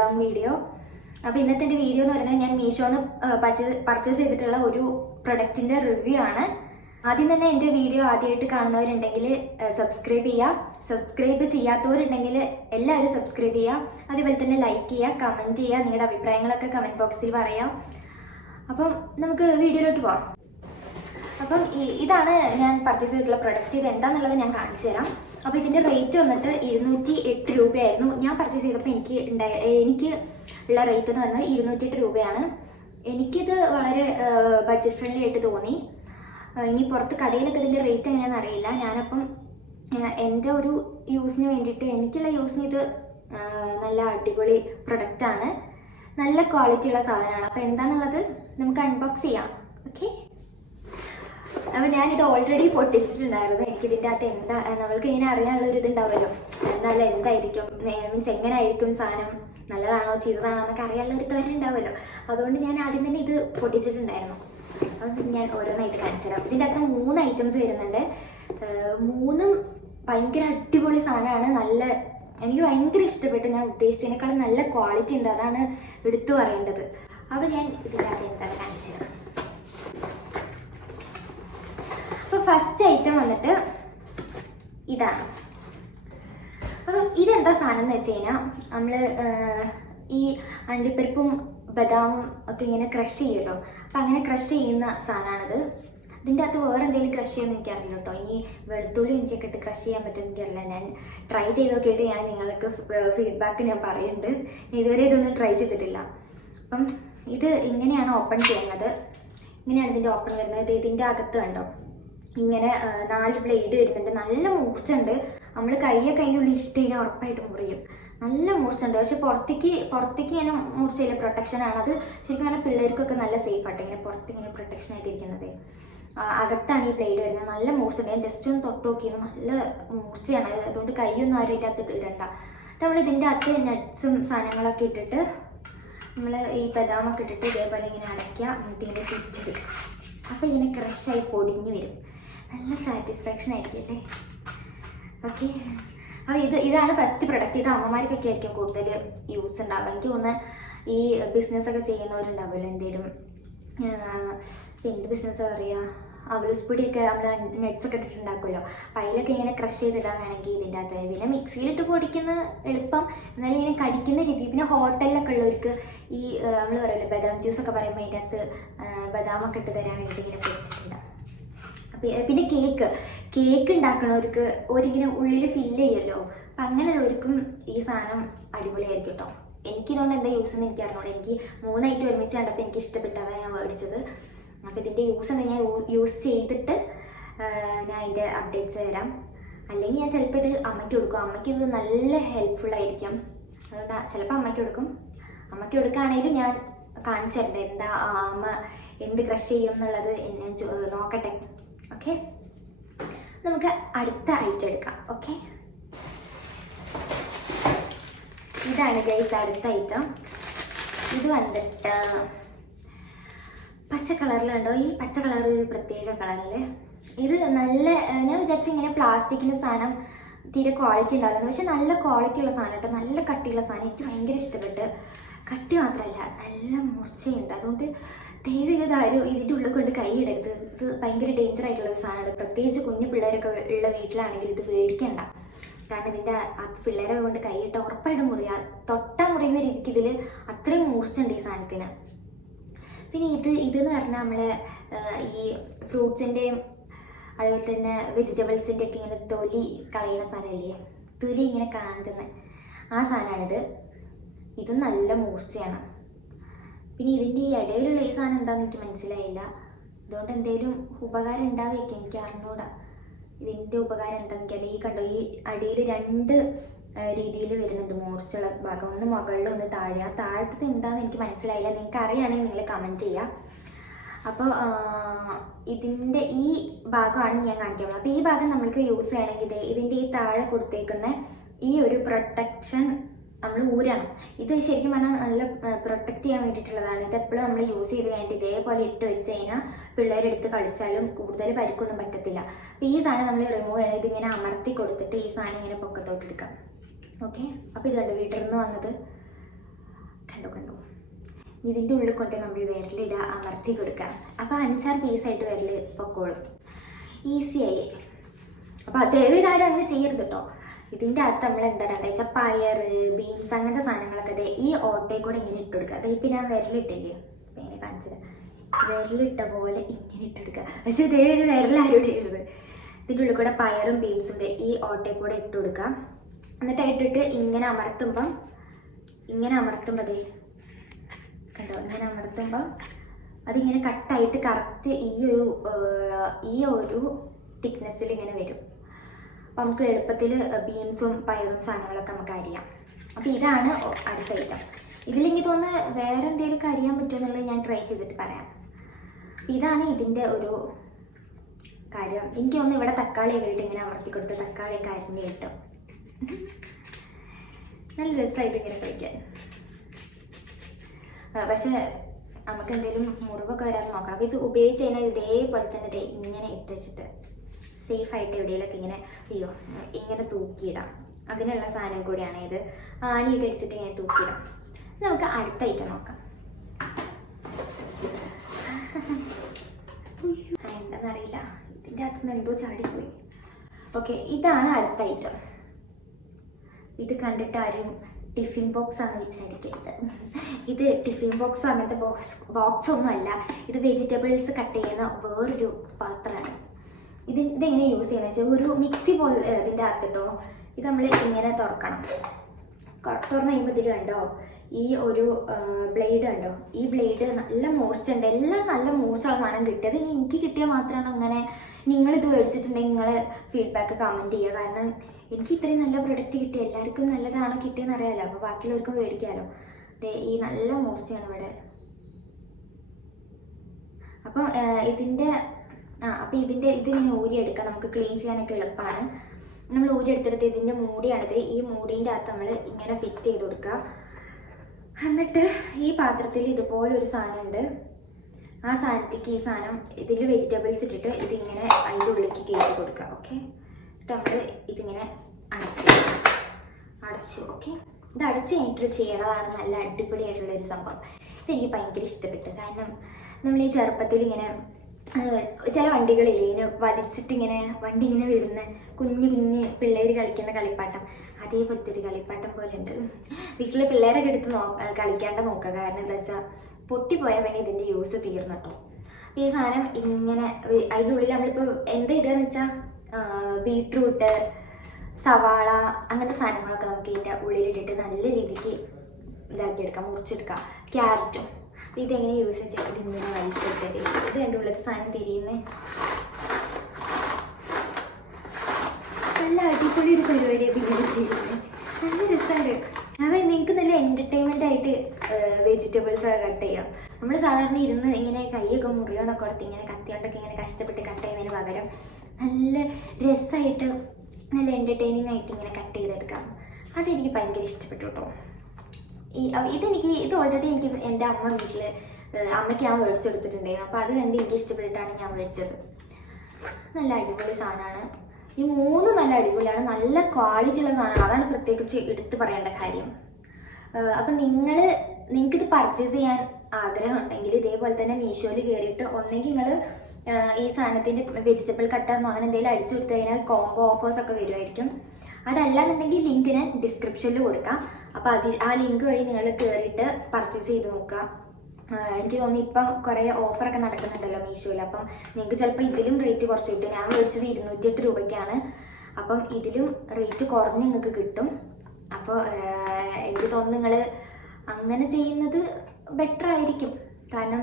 Long video അപ്പോൾ ഇന്നത്തെ എന്റെ വീഡിയോ എന്ന് പറയുന്നത് ഞാൻ മീഷോന്ന് പർച്ചേസ് ചെയ്തിട്ടുള്ള ഒരു പ്രൊഡക്റ്റിന്റെ റിവ്യൂ ആണ്. ആദ്യം തന്നെ എന്റെ വീഡിയോ ആദ്യമായിട്ട് കാണുന്നവരുണ്ടെങ്കിൽ സബ്സ്ക്രൈബ് ചെയ്യുക. സബ്സ്ക്രൈബ് ചെയ്യാത്തവരുണ്ടെങ്കിൽ എല്ലാവരും സബ്സ്ക്രൈബ് ചെയ്യുക. അതേപോലെ തന്നെ ലൈക്ക് ചെയ്യുക കമന്റ് ചെയ്യുക നിങ്ങളുടെ അഭിപ്രായങ്ങളൊക്കെ കമന്റ് ബോക്സിൽ പറയാം. അപ്പം നമുക്ക് വീഡിയോയിലോട്ട് പോവാം. അപ്പം ഇതാണ് ഞാൻ പർച്ചേസ് ചെയ്തിട്ടുള്ള പ്രൊഡക്റ്റ് ഇത് എന്താണെന്നുള്ളത് ഞാൻ കാണിച്ചു തരാം. അപ്പോൾ ഇതിന്റെ റേറ്റ് വന്നിട്ട് ഇരുന്നൂറ്റി എട്ട് രൂപയായിരുന്നു. ഞാൻ പർച്ചേസ് ചെയ്തപ്പോൾ എനിക്ക് എനിക്ക് ഉള്ള റേറ്റ് എന്ന് പറയുന്നത് ഇരുന്നൂറ്റി എട്ട് രൂപയാണ്. എനിക്കിത് വളരെ ബഡ്ജറ്റ് ഫ്രണ്ട്ലി ആയിട്ട് തോന്നി. ഇനി പുറത്ത് കടയിലൊക്കെ ഇതിന്റെ റേറ്റ് എങ്ങനെയാണെന്ന് അറിയില്ല. ഞാനപ്പം എന്റെ ഒരു യൂസിന് വേണ്ടിയിട്ട് എനിക്കുള്ള യൂസിന് ഇത് നല്ല അടിപൊളി പ്രൊഡക്റ്റാണ് നല്ല ക്വാളിറ്റിയുള്ള സാധനമാണ്. അപ്പോൾ എന്താണെന്നുള്ളത് നമുക്ക് അൺബോക്സ് ചെയ്യാം. ഓക്കെ അപ്പൊ ഞാനിത് ഓൾറെഡി പൊട്ടിച്ചിട്ടുണ്ടായിരുന്നു. എനിക്ക് ഇതിന്റെ അകത്ത് എന്താ നമ്മൾക്ക് ഇങ്ങനെ അറിയാനുള്ള ഒരു ഇതുണ്ടാവുമല്ലോ. എന്നാലും എന്തായിരിക്കും? മീൻസ് എങ്ങനെ ആയിരിക്കും സാധനം? നല്ലതാണോ ചെയ്തതാണോ എന്നൊക്കെ അറിയാനുള്ള ഒരു ത്വര ഉണ്ടാവുമല്ലോ. അതുകൊണ്ട് ഞാൻ ആദ്യം തന്നെ ഇത് പൊട്ടിച്ചിട്ടുണ്ടായിരുന്നു. അപ്പം ഞാൻ ഓരോന്നായിട്ട് കാണിച്ചു തരാം. ഇതിന്റെ അകത്ത് മൂന്ന് ഐറ്റംസ് വരുന്നുണ്ട്. മൂന്നും ഭയങ്കര അടിപൊളി സാധനമാണ്. നല്ല എനിക്ക് ഭയങ്കര ഇഷ്ടപ്പെട്ടു. ഞാൻ ഉദ്ദേശിച്ചതിനേക്കാളും നല്ല ക്വാളിറ്റി ഉണ്ട്. അതാണ് എടുത്തു പറയേണ്ടത്. അപ്പോൾ ഞാൻ ഇതിന്റെ അകത്ത് എന്താണ് കാണിച്ചു തരാം അപ്പോൾ ഫസ്റ്റ് ഐറ്റം വന്നിട്ട് ഇതാണ്. അപ്പം ഇതെന്താ സാധനം എന്ന് വെച്ച് കഴിഞ്ഞാൽ നമ്മൾ ഈ അണ്ടിപ്പരിപ്പും ബദാമും ഒക്കെ ഇങ്ങനെ ക്രഷ് ചെയ്യുമല്ലോ അപ്പം അങ്ങനെ ക്രഷ് ചെയ്യുന്ന സാധനമാണിത് ഇതിന്റെ അകത്ത് വേറെ എന്തെങ്കിലും ക്രഷ് ചെയ്യുമെന്ന് എനിക്കറിയില്ല കേട്ടോ. ഇനി വെളുത്തുള്ളി ഇഞ്ചിയൊക്കെ ഇട്ട് ക്രഷ് ചെയ്യാൻ പറ്റുമെന്ന് എനിക്കറിയില്ല. ഞാൻ ട്രൈ ചെയ്ത് നോക്കിയിട്ട് ഞാൻ നിങ്ങൾക്ക് ഫീഡ്ബാക്ക് ഞാൻ പറയുന്നുണ്ട്. ഇതുവരെ ഇതൊന്നും ട്രൈ ചെയ്തിട്ടില്ല. അപ്പം ഇത് ഇങ്ങനെയാണ് ഓപ്പൺ ചെയ്യുന്നത്. ഇങ്ങനെയാണ് ഇതിന്റെ ഓപ്പൺ വരുന്നത്. ഇത് ഇതിന്റെ അകത്ത് കണ്ടോ? ഇങ്ങനെ നാല് ബ്ലേഡ് വരുന്നുണ്ട്. നല്ല മൂർച്ചുണ്ട് നമ്മൾ കയ്യൊക്കെ അതിന്റെ ഉള്ളിൽ ഇട്ട് കഴിഞ്ഞാൽ ഉറപ്പായിട്ട് മുറിയും. നല്ല മൂർച്ചുണ്ട് പക്ഷെ പുറത്തേക്ക് പുറത്തേക്ക് ഇങ്ങനെ മൂർച്ചയില്ല. പ്രൊട്ടക്ഷൻ ആണ്. അത് ശരിക്കും പറഞ്ഞാൽ പിള്ളേർക്കൊക്കെ നല്ല സേഫ് ആട്ടെ ഇങ്ങനെ പുറത്ത് ഇങ്ങനെ പ്രൊട്ടക്ഷൻ ആയിട്ട് ഇരിക്കുന്നത്. അകത്താണ് ഈ ബ്ലേഡ് വരുന്നത്. നല്ല മൂർച്ചുണ്ട് ഞാൻ ജസ്റ്റ് ഒന്ന് തൊട്ട് നോക്കിയത് നല്ല മൂർച്ചയാണ്. അത് അതുകൊണ്ട് കൈയൊന്നും ആരും ഇതിന്റെ അകത്ത് ഇടണ്ട. നമ്മൾ ഇതിന്റെ അകത്ത് നട്ട്സും സാധനങ്ങളൊക്കെ ഇട്ടിട്ട് നമ്മൾ ഈ ബദാമൊക്കെ ഇട്ടിട്ട് ഇതേപോലെ ഇങ്ങനെ അടയ്ക്കുക. എന്നിട്ട് ഇങ്ങനെ തിരിച്ചിടും അപ്പോൾ ഇങ്ങനെ ക്രഷായി പൊടിഞ്ഞ് വരും. നല്ല സാറ്റിസ്ഫാക്ഷൻ ആയിരിക്കട്ടെ ഓക്കെ അപ്പോൾ ഇത് ഇതാണ് ഫസ്റ്റ് പ്രൊഡക്റ്റ് ഇത് അമ്മമാർക്കൊക്കെ ആയിരിക്കും കൂടുതൽ യൂസ് ഉണ്ടാവുക. എനിക്ക് ഒന്ന് ഈ ബിസിനസ് ഒക്കെ ചെയ്യുന്നവരുണ്ടാവുമല്ലോ എന്തേലും. എന്ത് ബിസിനസ് പറയുക അവലൂസ് പൊടിയൊക്കെ നമ്മൾ നെറ്റ്സ് ഒക്കെ ഇട്ടിട്ടുണ്ടാക്കുമല്ലോ. അപ്പോൾ അതിലൊക്കെ ഇങ്ങനെ ക്രഷ് ചെയ്തിടാൻ വേണമെങ്കിൽ ഇതിന്റെ അകത്ത് പിന്നെ മിക്സിയിലിട്ട് പൊടിക്കുന്ന എളുപ്പം. എന്നാലും ഇങ്ങനെ കടിക്കുന്ന രീതി. പിന്നെ ഹോട്ടലിലൊക്കെ ഉള്ളവർക്ക് ഈ നമ്മൾ പറയുമല്ലോ ബദാം ജ്യൂസ് ഒക്കെ പറയുമ്പോൾ അതിന്റെ അകത്ത് ബദാമൊക്കെ ഇട്ട് തരാൻ വേണ്ടി ഇങ്ങനെ പൊടിച്ചിട്ടുണ്ടാവും പി- പിന്നെ കേക്ക്. കേക്ക് ഉണ്ടാക്കണവർക്ക് ഒരിങ്ങനെ ഉള്ളിൽ ഫില്ല് ചെയ്യല്ലോ. അപ്പം അങ്ങനെയുള്ളവർക്കും ഈ സാധനം അടിപൊളിയായിരിക്കും കേട്ടോ എനിക്കിതുകൊണ്ട് എന്താ യൂസ് എന്ന് എനിക്ക് അറിഞ്ഞോളൂ എനിക്ക് മൂന്നായിട്ട് ഒരുമിച്ച് കണ്ടപ്പോൾ എനിക്ക് ഇഷ്ടപ്പെട്ടതാണ് ഞാൻ മേടിച്ചത്. അപ്പോൾ ഇതിന്റെ യൂസ് എന്താ ഞാൻ യൂസ് ചെയ്തിട്ട് ഞാൻ അതിന്റെ അപ്ഡേറ്റ്സ് തരാം. അല്ലെങ്കിൽ ഞാൻ ചിലപ്പോൾ ഇത് അമ്മയ്ക്ക് കൊടുക്കും. അമ്മയ്ക്ക് ഇത് നല്ല ഹെൽപ്ഫുൾ ആയിരിക്കും. അതുകൊണ്ട് ചിലപ്പോൾ അമ്മയ്ക്ക് കൊടുക്കും. അമ്മയ്ക്ക് കൊടുക്കുകയാണെങ്കിലും ഞാൻ കാണിച്ചു തരട്ടെ എന്താ അമ്മ എന്ത് ക്രഷ് ചെയ്യും എന്നുള്ളത് ഞാൻ നോക്കട്ടെ. ഓക്കെ നമുക്ക് അടുത്ത ഐറ്റം എടുക്കാം. ഓക്കെ ഇതാണ് ഗൈസ് അടുത്ത ഐറ്റം ഇത് വന്നിട്ട് പച്ച കളറിലുണ്ടോ ഈ പച്ച കളറ് പ്രത്യേക കളറല്ലേ ഇത് നല്ല ഞാൻ വിചാരിച്ച ഇങ്ങനെ പ്ലാസ്റ്റിക്കിന്റെ സാധനം തീരെ ക്വാളിറ്റി ഉണ്ടാവില്ല പക്ഷെ നല്ല ക്വാളിറ്റി ഉള്ള സാധനം കേട്ടോ. നല്ല കട്ടിയുള്ള സാധനം. എനിക്ക് ഭയങ്കര ഇഷ്ടപ്പെട്ട്. കട്ടി മാത്രമല്ല നല്ല മൂർച്ചയുണ്ട്. അതുകൊണ്ട് ദയവ് ഇത് ആരും ഇതിന്റെ ഉള്ളിൽ കൊണ്ട് കൈ ഇടരുത്. ഇത് ഭയങ്കര ഡേഞ്ചർ ആയിട്ടുള്ള ഒരു സാധനമാണ്. പ്രത്യേകിച്ച് കുഞ്ഞു പിള്ളേരൊക്കെ ഉള്ള വീട്ടിലാണെങ്കിൽ ഇത് പേടിക്കണ്ട. കാരണം ഇതിന്റെ അത് പിള്ളേരെ കൊണ്ട് കൈയിട്ട് ഉറപ്പായിട്ടും മുറിയാ. തൊട്ടാ മുറിയുന്ന രീതിക്ക് ഇതിൽ അത്രയും മൂർച്ചുണ്ട് ഈ സാധനത്തിന്. പിന്നെ ഇത് ഇതെന്ന് പറഞ്ഞാൽ നമ്മൾ ഈ ഫ്രൂട്ട്സിന്റെയും അതുപോലെ തന്നെ വെജിറ്റബിൾസിന്റെ ഒക്കെ ഇങ്ങനെ തൊലി കളയുന്ന സാധനമല്ലേ തൊലി ഇങ്ങനെ കാന്തുന്ന ആ സാധനമാണിത്. ഇത് നല്ല മൂർച്ചയാണ് പിന്നെ ഇതിന്റെ ഈ ഇടയിലുള്ള ഈ സാധനം എന്താണെന്ന് എനിക്ക് മനസ്സിലായില്ല. അതുകൊണ്ട് എന്തെങ്കിലും ഉപകാരം ഉണ്ടാവുമായിരിക്കും എനിക്ക് അറിഞ്ഞൂടാ. ഇതിന്റെ ഉപകാരം എന്താണെന്ന് എനിക്കറിയില്ല ഈ കണ്ടോ ഈ അടിയിൽ രണ്ട് രീതിയിൽ വരുന്നുണ്ട് മൂർച്ചുള്ള ഭാഗം. ഒന്ന് മുകളിലും ഒന്ന് താഴെ ആ താഴത്തത് എന്താണെന്ന് എനിക്ക് മനസ്സിലായില്ല. നിങ്ങൾക്ക് അറിയുകയാണെങ്കിൽ നിങ്ങൾ കമന്റ് ചെയ്യുക അപ്പോൾ ഇതിന്റെ ഈ ഭാഗമാണ് ഞാൻ കാണിക്കാൻ പോകുന്നത്. അപ്പോൾ ഈ ഭാഗം നമ്മൾക്ക് യൂസ് ചെയ്യണമെങ്കിൽ ഇതിന്റെ ഈ താഴെ കൊടുത്തേക്കുന്ന ഈ ഒരു പ്രൊട്ടക്ഷൻ നമ്മൾ ഊരണം. ഇത് ശരിക്കും പറഞ്ഞാൽ നല്ല പ്രൊട്ടക്റ്റ് ചെയ്യാൻ വേണ്ടിയിട്ടുള്ളതാണ്. ഇത് എപ്പോഴും നമ്മൾ യൂസ് ചെയ്ത് കഴിഞ്ഞിട്ട് ഇതേപോലെ ഇട്ട് വെച്ച് കഴിഞ്ഞാൽ പിള്ളേരെടുത്ത് കളിച്ചാലും കൂടുതൽ പരിക്കൊന്നും പറ്റത്തില്ല. അപ്പോൾ ഈ സാധനം നമ്മൾ റിമൂവ് ചെയ്യണം. ഇതിങ്ങനെ അമർത്തി കൊടുത്തിട്ട് ഈ സാധനം ഇങ്ങനെ പൊക്കത്തോട്ട് എടുക്കാം. ഓക്കെ അപ്പോൾ ഇത് കണ്ടു? വീട്ടിൽ നിന്ന് വന്നത്. കണ്ടു കണ്ടു? ഇതിന്റെ ഉള്ളിൽ കൊണ്ട് നമ്മൾ വിരലിടുക അമർത്തി കൊടുക്കാം. അപ്പോൾ അഞ്ചാറ് പീസായിട്ട് വിരൽ പൊക്കോളും. ഈസിയായി അപ്പോൾ ദയവ് കാര്യം അങ്ങനെ ചെയ്യരുത് കേട്ടോ ഇതിന്റെ അകത്ത് നമ്മൾ എന്താ പറയുക വെച്ചാൽ പയർ ബീൻസ് അങ്ങനത്തെ സാധനങ്ങളൊക്കെ അതെ ഈ ഓട്ടയിൽ കൂടെ ഇങ്ങനെ ഇട്ട് കൊടുക്കുക. അതായത് ഞാൻ വിരലിട്ടില്ലേ അപ്പം ഇങ്ങനെ കാണിച്ചത് വിരലിട്ട പോലെ ഇങ്ങനെ ഇട്ട് കൊടുക്കുക. പക്ഷേ ഇതേ ഒരു വിരലാരും ഇടരുത്. ഇതിന്റെ ഉള്ളിൽ കൂടെ പയറും ബീൻസും ഈ ഓട്ടയിൽ കൂടെ ഇട്ട് കൊടുക്കുക. എന്നിട്ട് ഇട്ടിട്ട് ഇങ്ങനെ അമർത്തുമ്പം ഇങ്ങനെ അമർത്തുമ്പോൾ ദേ കണ്ടോ? ഇങ്ങനെ അമർത്തുമ്പം അതിങ്ങനെ കട്ടായിട്ട് കറക്റ്റ് ഈ ഒരു ഈ ഒരു തിക്നെസ്സിൽ ഇങ്ങനെ വരും. അപ്പം നമുക്ക് എളുപ്പത്തിൽ ബീൻസും പയറും സാധനങ്ങളൊക്കെ നമുക്ക് അരിയാം അപ്പോൾ ഇതാണ് അടുത്ത ഐറ്റം ഇതിലെനിക്ക് തോന്നുന്നു വേറെ എന്തെങ്കിലുമൊക്കെ അറിയാൻ പറ്റുമെന്നുള്ളത് ഞാൻ ട്രൈ ചെയ്തിട്ട് പറയാം. ഇതാണ് ഇതിന്റെ ഒരു കാര്യം. എനിക്ക് തോന്നുന്നു ഇവിടെ തക്കാളി ഇട്ട് ഇങ്ങനെ അമർത്തി കൊടുത്ത് തക്കാളിയൊക്കെ അരിഞ്ഞ് കിട്ടും. നല്ല രസമായിട്ട് ഇങ്ങനെ കഴിക്കാൻ. പക്ഷെ നമുക്ക് എന്തെങ്കിലും മുറിവൊക്കെ വരാതെ നോക്കണം. അപ്പോൾ ഇത് ഉപയോഗിച്ച് കഴിഞ്ഞാൽ ഇതേപോലെ തന്നെ ഇങ്ങനെ ഇട്ട് വെച്ചിട്ട് സേഫ് ആയിട്ട് എവിടെയെങ്കിലൊക്കെ ഇങ്ങനെ അയ്യോ ഇങ്ങനെ തൂക്കിയിടാം. അതിനുള്ള സാധനം കൂടിയാണ് ഇത്. ആണിയൊക്കെ അടിച്ചിട്ട് ഇങ്ങനെ തൂക്കിയിടാം. നമുക്ക് അടുത്ത ഐറ്റം നോക്കാം. എന്താണെന്നറിയില്ല ഇതിന്റെ അകത്ത് നിന്ന് എന്തോ ചാടിപ്പോയി. ഓക്കെ ഇതാണ് അടുത്ത ഐറ്റം ഇത് കണ്ടിട്ട് ആരും ടിഫിൻ ബോക്സ് ആണെന്ന് വിചാരിക്കരുത്. ഇത് ടിഫിൻ ബോക്സോ അങ്ങനത്തെ ബോക്സ് ബോക്സൊന്നും അല്ല ഇത് വെജിറ്റബിൾസ് കട്ട് ചെയ്യുന്ന വേറൊരു പാത്രമാണ്. ഇത് ഇതെങ്ങനെ യൂസ് ചെയ്യുന്നത് വെച്ചാൽ ഒരു മിക്സി പോലെ ഇതിന്റെ അകത്തിട്ടോ ഇത് നമ്മൾ ഇങ്ങനെ തുറക്കണം. തുറന്നു കഴിയുമ്പോൾ ഇതിൽ കണ്ടോ ഈ ഒരു ബ്ലേഡ് കണ്ടോ ഈ ബ്ലേഡ് നല്ല മൂർച്ചുണ്ട് എല്ലാം നല്ല മൂർച്ചുള്ള സാധനം കിട്ടിയത് എനിക്ക് കിട്ടിയാൽ മാത്രമാണ് അങ്ങനെ നിങ്ങൾ ഇത് മേടിച്ചിട്ടുണ്ടെങ്കിൽ നിങ്ങൾ ഫീഡ്ബാക്ക് കമന്റ് ചെയ്യുക. കാരണം എനിക്ക് ഇത്രയും നല്ല പ്രൊഡക്റ്റ് കിട്ടി. എല്ലാവർക്കും നല്ലതാണ് കിട്ടിയെന്ന് അറിയാമല്ലോ അപ്പോൾ ബാക്കിയുള്ളവർക്കും മേടിക്കാമല്ലോ അതെ ഈ നല്ല മൂർച്ചയാണ് ഇവിടെ. അപ്പം ഇതിന്റെ ആ അപ്പം ഇതിന്റെ ഊരി ഊരിയെടുക്കാം. നമുക്ക് ക്ലീൻ ചെയ്യാനൊക്കെ എളുപ്പമാണ് നമ്മൾ ഊരിയെടുത്തെടുത്ത് ഇതിന്റെ മൂടിയാണിത്. ഈ മൂടീന്റെ അകത്ത് നമ്മൾ ഇങ്ങനെ ഫിറ്റ് ചെയ്ത് കൊടുക്കുക. എന്നിട്ട് ഈ പാത്രത്തിൽ ഇതുപോലെ ഒരു സാധനമുണ്ട്. ആ സാധനത്തേക്ക് ഈ സാധനം ഇതിൽ വെജിറ്റബിൾസ് ഇട്ടിട്ട് ഇതിങ്ങനെ അതിന്റെ ഉള്ളിലേക്ക് കയറ്റി കൊടുക്കുക. ഓക്കെ എന്നിട്ട് നമ്മൾ ഇതിങ്ങനെ അടച്ചു അടച്ചു. ഓക്കെ ഇത് അടച്ച് കഴിഞ്ഞിട്ട് ചെയ്യണതാണ് നല്ല അടിപൊളിയായിട്ടുള്ള ഒരു സംഭവം. ഇതെനിക്ക് ഭയങ്കര ഇഷ്ടപ്പെട്ടു. കാരണം നമ്മൾ ഈ ചെറുപ്പത്തിൽ ഇങ്ങനെ ചില വണ്ടികളില്ലേ ഇങ്ങനെ വലിച്ചിട്ട് ഇങ്ങനെ വണ്ടി ഇങ്ങനെ വിടുന്ന കുഞ്ഞു കുഞ്ഞ് പിള്ളേര് കളിക്കുന്ന കളിപ്പാട്ടം. അതേപോലത്തെ ഒരു കളിപ്പാട്ടം പോലെ ഉണ്ട് വീട്ടിലെ പിള്ളേരൊക്കെ എടുത്ത് നോ കളിക്കാണ്ട് നോക്കുക. കാരണം എന്താ വെച്ചാൽ പൊട്ടിപ്പോയാൽ പിന്നെ ഇതിന്റെ യൂസ് തീർന്നു ഈ സാധനം ഇങ്ങനെ അതിന്റെ ഉള്ളിൽ നമ്മളിപ്പോൾ എന്താ ഇടുക എന്ന് വെച്ചാൽ ബീട്രൂട്ട് സവാള അങ്ങനത്തെ സാധനങ്ങളൊക്കെ നമുക്ക് ഇതിന്റെ ഉള്ളിലിട്ടിട്ട് നല്ല രീതിക്ക് ഇതാക്കിയെടുക്കാം മുറിച്ചെടുക്കാം. ക്യാരറ്റും. ഇതെങ്ങനെ യൂസ് ചെയ്തിട്ട് ഇങ്ങനെ ഇത് എന്റെ ഉള്ളത് സാധനം തിരിയുന്നേ. നല്ല അടിപൊളി ഒരു പരിപാടിയാണ് ഇങ്ങനെ ചെയ്യുന്നത്. നല്ല രസമുണ്ട് അപ്പോൾ നിങ്ങൾക്ക് നല്ല എന്റർടൈൻമെന്റ് ആയിട്ട് വെജിറ്റബിൾസ് ഒക്കെ കട്ട് ചെയ്യാം. നമ്മൾ സാധാരണ ഇരുന്ന് ഇങ്ങനെ കൈയൊക്കെ മുറിയോന്നൊക്കെ കൊടുത്ത് ഇങ്ങനെ കത്തിയോണ്ടൊക്കെ ഇങ്ങനെ കഷ്ടപ്പെട്ട് കട്ട് ചെയ്യുന്നതിന് പകരം നല്ല രസമായിട്ട് നല്ല എന്റർടൈനിങ് ആയിട്ട് ഇങ്ങനെ കട്ട് ചെയ്തെടുക്കാം. അതെനിക്ക് ഭയങ്കര ഇഷ്ടപ്പെട്ടു കേട്ടോ. ഈ ഇതെനിക്ക് ഇത് ഓൾറെഡി എനിക്ക് എന്റെ അമ്മ വീട്ടിൽ അമ്മയ്ക്ക് ഞാൻ മേടിച്ചു കൊടുത്തിട്ടുണ്ടായിരുന്നു അപ്പോൾ അത് കണ്ട് എനിക്ക് ഇഷ്ടപ്പെട്ടിട്ടാണ് ഞാൻ മേടിച്ചത്. നല്ല അടിപൊളി സാധനമാണ്. ഈ മൂന്നും നല്ല അടിപൊളിയാണ്. നല്ല ക്വാളിറ്റി ഉള്ള സാധനമാണ്. അതാണ് പ്രത്യേകിച്ച് എടുത്തു പറയേണ്ട കാര്യം. അപ്പം നിങ്ങൾ നിങ്ങൾക്കിത് പർച്ചേസ് ചെയ്യാൻ ആഗ്രഹം ഉണ്ടെങ്കിൽ ഇതേപോലെ തന്നെ മീഷോയിൽ കയറിയിട്ട് ഒന്നെങ്കിൽ നിങ്ങൾ ഈ സാധനത്തിന്റെ വെജിറ്റബിൾ കട്ടർന്നോ അങ്ങനെ എന്തെങ്കിലും അടിച്ചു കൊടുത്തു കഴിഞ്ഞാൽ കോംബോ ഓഫേഴ്സ് ഒക്കെ വരുമായിരിക്കും. അതല്ലാന്നുണ്ടെങ്കിൽ ലിങ്ക് ഞാൻ ഡിസ്ക്രിപ്ഷനിൽ കൊടുക്കാം. അപ്പോൾ അതിൽ ആ ലിങ്ക് വഴി നിങ്ങൾ കയറിയിട്ട് പർച്ചേസ് ചെയ്ത് നോക്കുക. എനിക്ക് തോന്നുന്നു ഇപ്പം കുറേ ഓഫറൊക്കെ നടക്കുന്നുണ്ടല്ലോ മീഷോയിൽ. അപ്പം നിങ്ങൾക്ക് ചിലപ്പോൾ ഇതിലും റേറ്റ് കുറച്ച് കിട്ടും. ഞാൻ മേടിച്ചത് ഇരുന്നൂറ്റിയെട്ട് രൂപയ്ക്കാണ്. അപ്പം ഇതിലും റേറ്റ് കുറഞ്ഞ് നിങ്ങൾക്ക് കിട്ടും. അപ്പോൾ എനിക്ക് തോന്നുന്നു നിങ്ങൾ അങ്ങനെ ചെയ്യുന്നത് ബെറ്റർ ആയിരിക്കും. കാരണം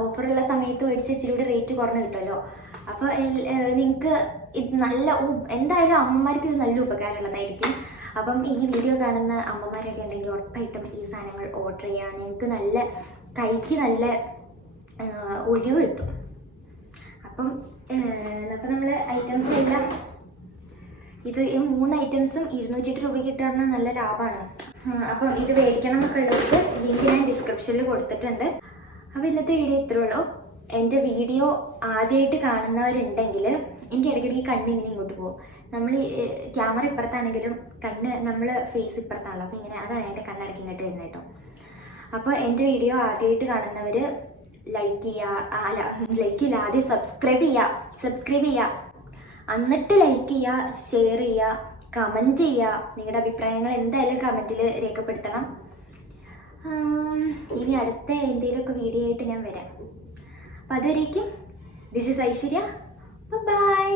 ഓഫറുള്ള സമയത്ത് മേടിച്ച് ഇച്ചിരി കൂടി റേറ്റ് കുറഞ്ഞ് കിട്ടുമല്ലോ. അപ്പോൾ നിങ്ങൾക്ക് ഇത് നല്ല എന്തായാലും അമ്മമാർക്ക് ഇത് നല്ല ഉപകാരമുള്ളതായിരിക്കും. അപ്പം ഈ വീഡിയോ കാണുന്ന അമ്മമാരൊക്കെ ഉണ്ടെങ്കിൽ ഉറപ്പായിട്ടും ഈ സാധനങ്ങൾ ഓർഡർ ചെയ്യാം നിങ്ങൾക്ക് നല്ല കൈക്ക് നല്ല ഒഴിവ് കിട്ടും. അപ്പം അപ്പം നമ്മൾ ഐറ്റംസ് എല്ലാം ഇത് ഈ മൂന്ന് ഐറ്റംസും ഇരുന്നൂറ്റി എട്ട് രൂപയ്ക്ക് നല്ല ലാഭമാണ് അപ്പം ഇത് മേടിക്കണം എന്നൊക്കെ ഉള്ളവർക്ക് ലിങ്ക് ഞാൻ ഡിസ്ക്രിപ്ഷനിൽ കൊടുത്തിട്ടുണ്ട്. അപ്പോൾ ഇന്നത്തെ വീഡിയോ ഇത്രേ ഉള്ളൂ. എന്റെ വീഡിയോ ആദ്യമായിട്ട് കാണുന്നവരുണ്ടെങ്കിൽ എനിക്ക് ഇടയ്ക്കിടയ്ക്ക് കണ്ണിങ്ങനെ ഇങ്ങോട്ട് പോകും. നമ്മൾ ക്യാമറ ഇപ്പുറത്താണെങ്കിലും കണ്ണ് നമ്മൾ ഫേസ് ഇപ്പുറത്താണല്ലോ. അപ്പോൾ ഇങ്ങനെ അതാണ് എന്റെ കണ്ണടക്കി ഇങ്ങോട്ട് വരുന്നത് കേട്ടോ. അപ്പോൾ എന്റെ വീഡിയോ ആദ്യമായിട്ട് കാണുന്നവർ ലൈക്ക് ചെയ്യുക അല്ല ലൈക്ക് ഇല്ല ആദ്യം സബ്സ്ക്രൈബ് ചെയ്യുക സബ്സ്ക്രൈബ് ചെയ്യുക എന്നിട്ട് ലൈക്ക് ചെയ്യുക ഷെയർ ചെയ്യുക കമന്റ് ചെയ്യുക നിങ്ങളുടെ അഭിപ്രായങ്ങൾ എന്തായാലും കമന്റിൽ രേഖപ്പെടുത്തണം. ഇനി അടുത്ത എന്തെങ്കിലുമൊക്കെ വീഡിയോ ആയിട്ട് ഞാൻ വരാം. അപ്പം അതുവരേക്കും ദിസ് ഇസ് ഐശ്വര്യ. ബൈ